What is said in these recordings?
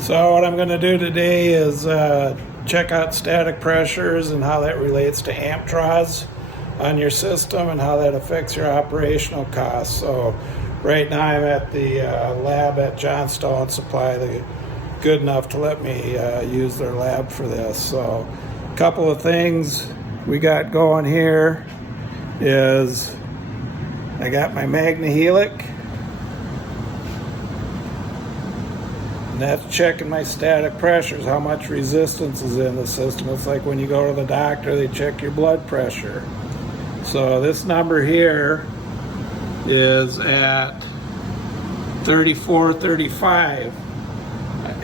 So what I'm going to do today is check out static pressures and how that relates to amp draws on your system and how that affects your operational costs. So right now I'm at the lab at Johnstone Supply. They're good enough to let me use their lab for this. So a couple of things we got going here is I got my MagnaHelic. That's checking my static pressures, how much resistance is in the system. It's like when you go to the doctor, they check your blood pressure. So this number here is at 34, 35.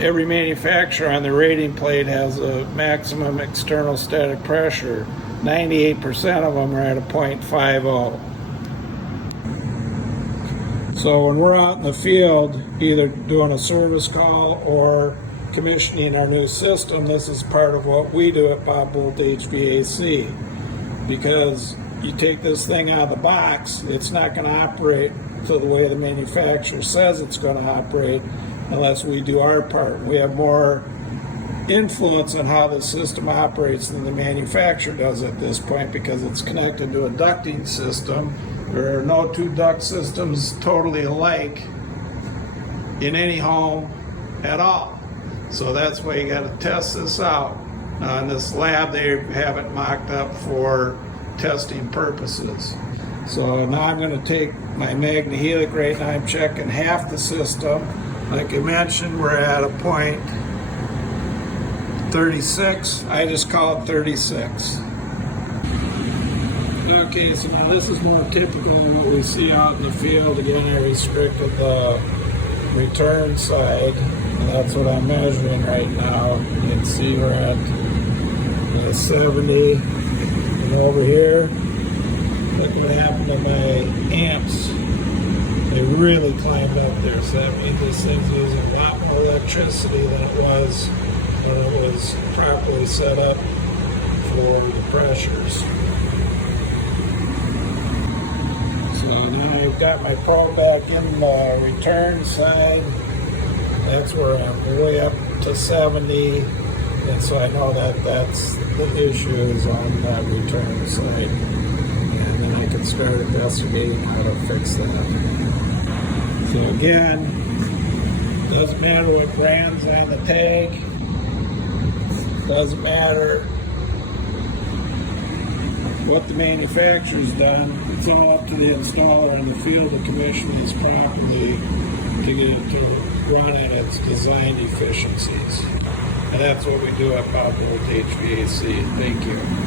Every manufacturer on the rating plate has a maximum external static pressure. 98% of them are at a 0.50. So when we're out in the field, either doing a service call or commissioning our new system, this is part of what we do at Boldt HVAC. Because you take this thing out of the box, it's not going to operate to the way the manufacturer says it's going to operate unless we do our part. We have more influence on how the system operates than the manufacturer does at this point because it's connected to a ducting system. There are no two duct systems totally alike in any home at all. So that's why you got to test this out. In this lab, they have it mocked up for testing purposes. So now I'm going to take my MagnaHelic right now. I'm checking half the system. Like I mentioned, we're at a point 36. I just call it 36. Okay, so now this is more typical of what we see out in the field. Again, I restricted the return side, and that's what I'm measuring right now. You can see we're at 70, and over here, look what happened to my amps. They really climbed up there, so that means this thing's using a lot more electricity than it was when it was properly set up for the pressures. So now I've got my probe back in the return side. That's where I'm way up to 70. And so I know that that's the issue is on that return side. And then I can start investigating how to fix that. So again, doesn't matter what brand's on the tag. Doesn't matter what the manufacturer's done. It's all up to the installer in the field to commission these properly to get it to run at its design efficiencies. And that's what we do at Boldt HVAC. Thank you.